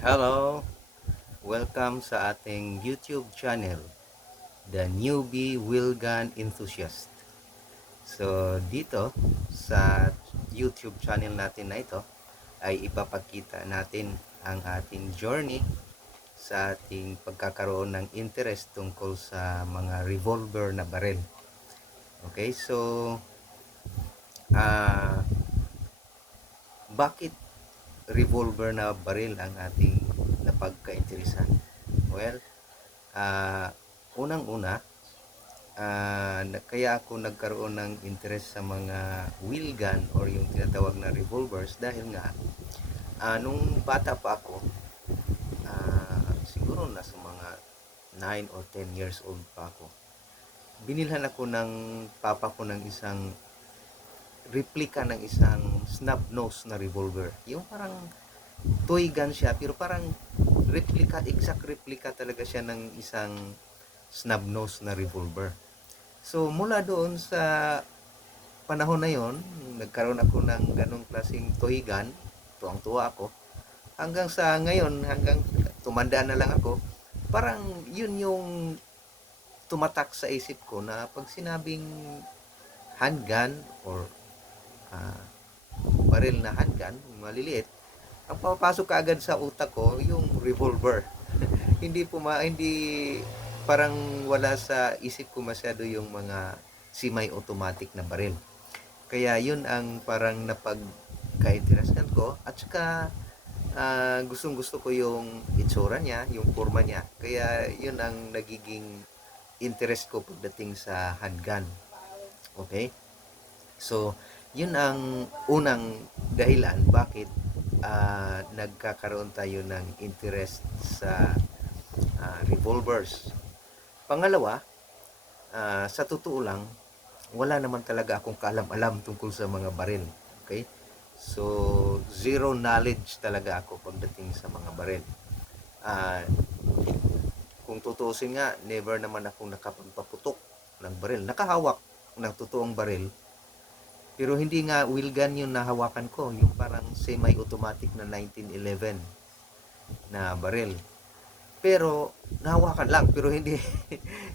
Hello! Welcome sa ating YouTube channel, The Newbie Wheelgun Enthusiast. So, dito sa YouTube channel natin na ito ay ipapakita natin ang ating journey sa ating pagkakaroon ng interest tungkol sa mga revolver na barel. Okay, so ah bakit revolver na baril ang ating napagka-interesan? Well, ah unang-una, kaya ako nagkaroon ng interest sa mga wheel gun or yung tinatawag na revolvers dahil nga nung bata pa ako, siguro nasa mga 9 or 10 years old pa ako, binilhan ako ng papa ko ng isang replica ng isang snub nose na revolver. Yung parang toy gun siya pero parang replica, exact replica talaga siya ng isang snub nose na revolver. So mula doon sa panahon na yon, nagkaroon ako ng ganong klaseng toy gun, tuwang-tuwa ako. Hanggang sa ngayon, hanggang tumanda na lang ako, parang yun yung tumatak sa isip ko na pag sinabing handgun or uh, baril na handgun, maliliit, ang papasok kaagad sa utak ko yung revolver. Hindi parang wala sa isip ko masyado yung mga semi-automatic na baril. Kaya yun ang parang napagka-interesan ko at saka gustong gusto ko yung itsura niya, yung forma niya. Kaya yun ang nagiging interest ko pagdating sa handgun. Okay? So, yun ang unang dahilan bakit nagkakaroon tayo ng interest sa revolvers. Pangalawa, sa totoo lang, wala naman talaga akong kaalam-alam tungkol sa mga baril. Okay? So, zero knowledge talaga ako pagdating sa mga baril. Uh, kung tutuusin nga, never naman akong nakapagpaputok ng baril. Nakahawak ng totoong baril, pero hindi nga wheel gun yung nahawakan ko, yung parang semi-automatic na 1911 na baril. Pero nahawakan lang, pero hindi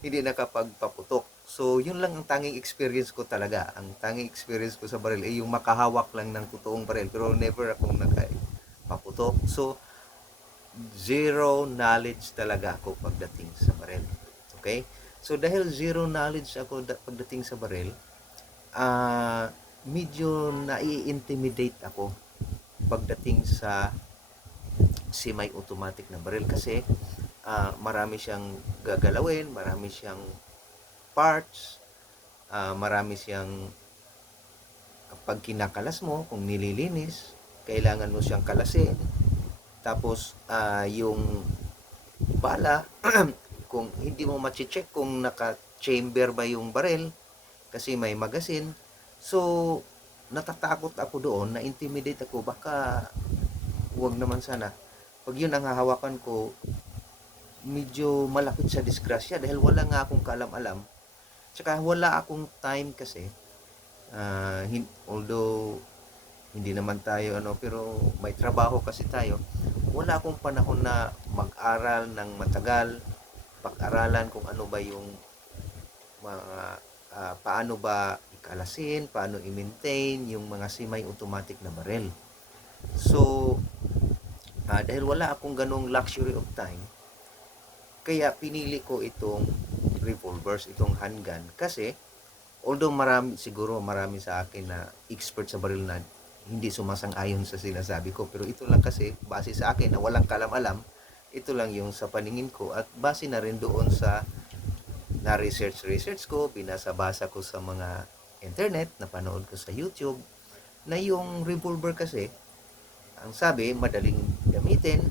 hindi nakapagpaputok. So, yun lang ang tanging experience ko talaga. Ang tanging experience ko sa baril ay yung makahawak lang ng totoong baril, pero never akong nakapaputok. So, zero knowledge talaga ako pagdating sa baril. Okay? So, dahil zero knowledge ako pagdating sa baril, medyo nai-intimidate ako pagdating sa semi-automatic na baril kasi marami siyang gagalawin, marami siyang parts, marami siyang pag kinakalas mo, kung nililinis, kailangan mo siyang kalasin. Tapos, yung bala, kung hindi mo machi-check kung naka-chamber ba yung baril, kasi may magasin. So, natatakot ako doon, na-intimidate ako, baka huwag naman sana. Pag yun ang hahawakan ko, medyo malapit sa disgrasya dahil wala nga akong kaalam-alam. Tsaka wala akong time kasi, although hindi naman tayo pero may trabaho kasi tayo, wala akong panahon na mag-aral ng matagal, pag-aralan kung ano ba yung mga paano ba ikalasin, paano i-maintain yung mga semi-automatic na barel. So, dahil wala akong ganong luxury of time, kaya pinili ko itong revolvers, itong handgun. Kasi, although siguro marami sa akin na expert sa baril na hindi sumasang-ayon sa sinasabi ko, pero ito lang kasi, base sa akin na walang kalam-alam, ito lang yung sa paningin ko at base na rin doon sa na research ko, binasa-basa ko sa mga internet, napanood ko sa YouTube, na yung revolver kasi, ang sabi, madaling gamitin,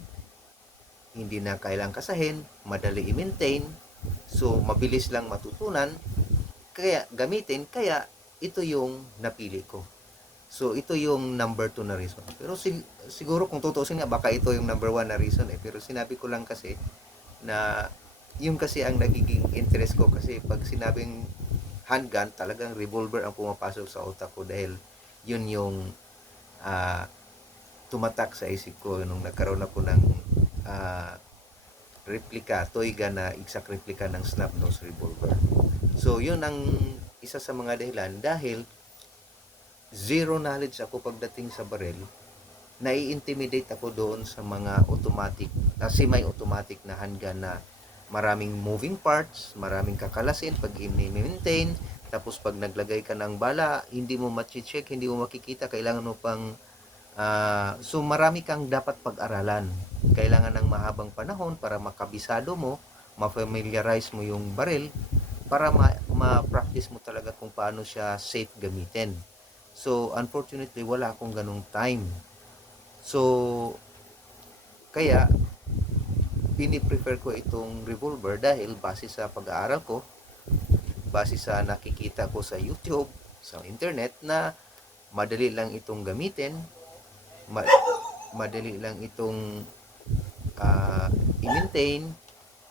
hindi na kailang kasahin, madali i-maintain, so mabilis lang matutunan, kaya gamitin, kaya ito yung napili ko. So ito yung number 2 na reason. Pero siguro kung tutusin nga, baka ito yung number 1 na reason Pero sinabi ko lang kasi na yung kasi ang nagiging interest ko kasi pag sinabing handgun, talagang revolver ang pumapasok sa utak ko dahil yun yung uh, tumatak sa isip ko nung nagkaroon ako ng ah, replica, toy gun na exact replica ng snub nose revolver. So, yun ang isa sa mga dahilan dahil zero knowledge ako pagdating sa baril, nai-intimidate ako doon sa mga automatic, semi-automatic na handgun na maraming moving parts, maraming kakalasin pag i-maintain, tapos pag naglagay ka ng bala, hindi mo ma-check, hindi mo makikita, kailangan mo pang so marami kang dapat pag-aralan. Kailangan ng mahabang panahon para makabisado mo, ma-familiarize mo yung baril para ma-practice mo talaga kung paano siya safe gamitin. So, unfortunately, wala akong ganung time. So, kaya, pini-prefer ko itong revolver dahil base sa pag-aaral ko, base sa nakikita ko sa YouTube, sa internet, na madali lang itong gamitin, madali lang itong i-maintain,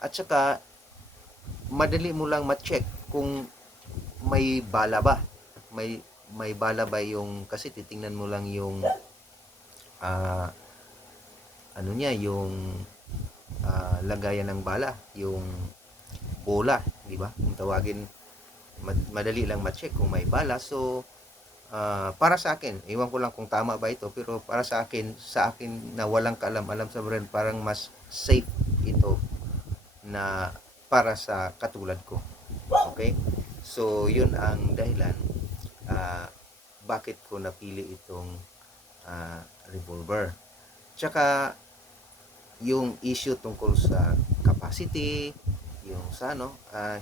at saka madali mo lang ma-check kung may bala ba. May bala ba yung, kasi titingnan mo lang yung ano niya, yung lagayan ng bala, yung bola, di ba? Kung tawagin, madali lang ma-check kung may bala. So, para sa akin, iwan ko lang kung tama ba ito, pero para sa akin na walang kaalam-alam sa brand, parang mas safe ito na para sa katulad ko. Okay? So, yun ang dahilan bakit ko napili itong revolver. Tsaka, yung issue tungkol sa capacity, yung sa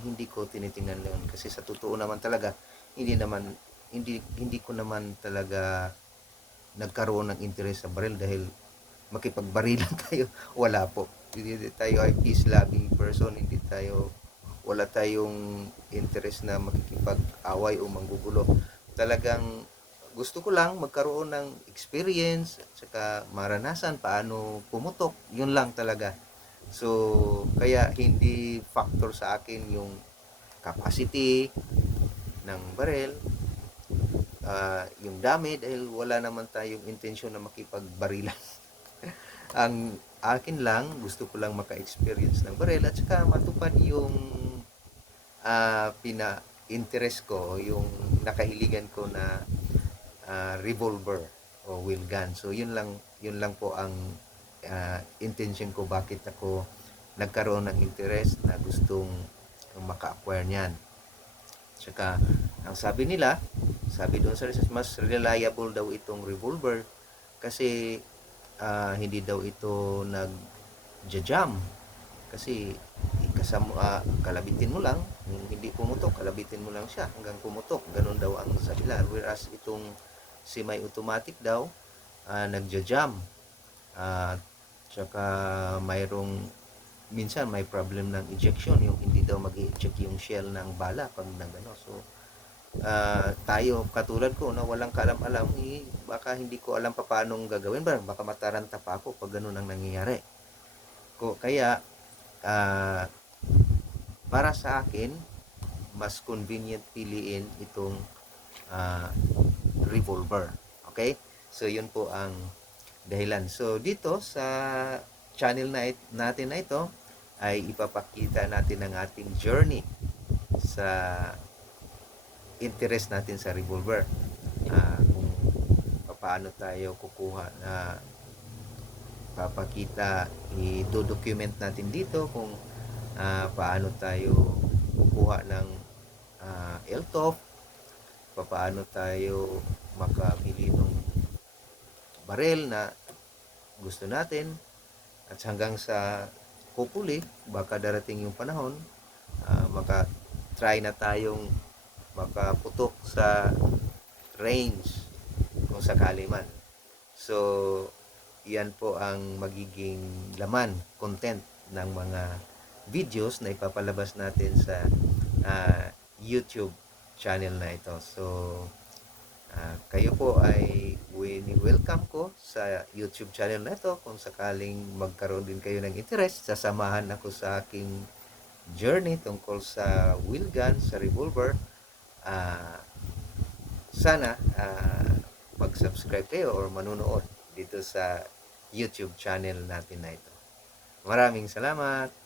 hindi ko tinitingnan yun kasi sa totoo naman talaga, hindi ko naman talaga nagkaroon ng interest sa baril dahil makipagbarilan tayo. Wala po. Hindi tayo ay peace loving person, wala tayong interest na makikipag-away o manggugulo. Talagang gusto ko lang magkaroon ng experience at saka maranasan paano pumutok. Yun lang talaga. So, kaya hindi factor sa akin yung capacity ng baril, yung dami, dahil wala naman tayong intensyon na makipagbarilan. Ang akin lang, gusto ko lang maka-experience ng baril at saka matupad yung pina-interest ko, yung nakahiligan ko na revolver o wheel gun. So yun lang po ang intention ko bakit ako nagkaroon ng interest na gustong maka-acquire niyan. Tsaka ang sabi doon sa research, mas reliable daw itong revolver kasi hindi daw ito nag-jam kasi kalabitin mo lang, hindi pumutok, kalabitin mo lang siya hanggang pumutok, ganun daw ang sabi nila. Whereas itong semi-automatic daw, nagja-jam, tsaka minsan may problem ng ejection, yung hindi daw mag-eject yung shell ng bala pag nagano. So tayo katulad ko na walang kaalam-alam, baka hindi ko alam pa paano gagawin, baka mataranta pa ako pag ganun ang nangyayari. Kaya para sa akin, mas convenient piliin itong revolver. Okay? So, yun po ang dahilan. So, dito sa channel natin na ito, ay ipapakita natin ang ating journey sa interest natin sa revolver. Kung paano tayo kukuha na papakita, i-document natin dito kung paano tayo kukuha ng LTOF, paano tayo makabili ng barel na gusto natin, at hanggang sa hopefully baka darating yung panahon maka-try na tayong makaputok sa range kung sakali man. So, yan po ang magiging laman, content ng mga videos na ipapalabas natin sa YouTube channel na ito. So, kayo po ay welcome ko sa YouTube channel na ito. Kung sakaling magkaroon din kayo ng interest, sasamahan ako sa aking journey tungkol sa wheel gun, sa revolver. Sana mag-subscribe kayo or manunood dito sa YouTube channel natin na ito. Maraming salamat.